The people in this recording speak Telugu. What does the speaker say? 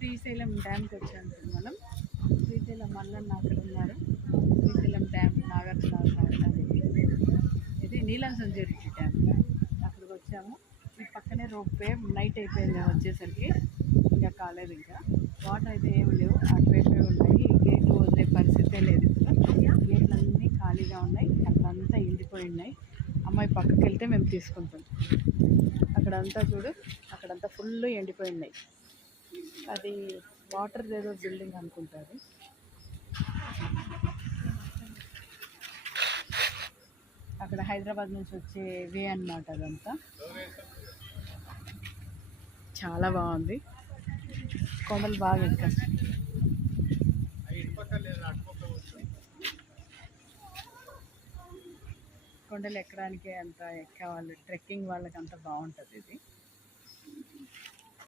శ్రీశైలం డ్యామ్కి వచ్చాము మనం. శ్రీశైలం మల్లన్న అక్కడ ఉన్నారు. శ్రీశైలం డ్యామ్ నాగార్జున ఇది నీలం సంజరి డ్యామ్. అక్కడికి వచ్చాము. ఈ పక్కనే రోప్ వే. నైట్ అయిపోయింది మేము వచ్చేసరికి, ఇంకా కాలేదు. ఇంకా వాటర్ అయితే ఏమి లేవు, అటువైపే ఉన్నాయి. గేట్లు వదిలే పరిస్థితే లేదు. గేట్లన్నీ ఖాళీగా ఉన్నాయి. అక్కడంతా ఎండిపోయి ఉన్నాయి. అమ్మాయి పక్కకి వెళ్తే మేము తీసుకుంటాం. అక్కడంతా చూడు, అక్కడంతా ఫుల్ ఎండిపోయి ఉన్నాయి. అది వాటర్ ఏదో బిల్డింగ్ అనుకుంటుంది. అక్కడ హైదరాబాద్ నుంచి వచ్చే వే అన్నమాట. అదంతా చాలా బాగుంది. కొండలు బాగా ఎక్కాలి. కొండలు ఎక్కడానికి అంత ఎక్కేవాళ్ళు, ట్రెక్కింగ్ వాళ్ళకి అంత బాగుంటుంది ఇది.